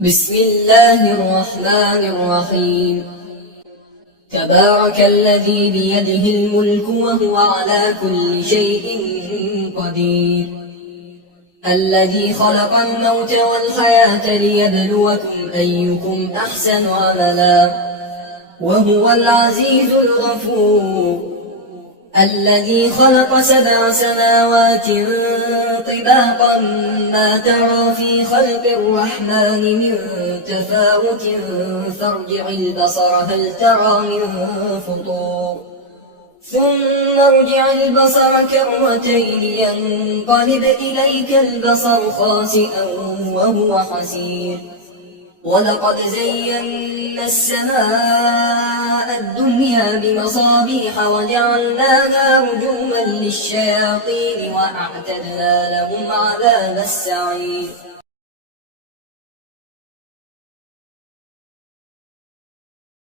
بسم الله الرحمن الرحيم. تبارك الذي بيده الملك وهو على كل شيء قدير، الذي خلق الموت والحياة ليبلوكم أيكم أحسن عملا، وهو العزيز الغفور، الذي خلق 7 سماوات طباقا ما ترى في خلق الرحمن من تفاوت فارجع البصر هل ترى من فطور، ثم ارجع البصر كرتين ينقلب إليك البصر خاسئا وهو حسير. ولقد زينا السماء الدنيا بمصابيح وجعلناها رجوما للشياطين وأعتدنا لهم عذاب السعير.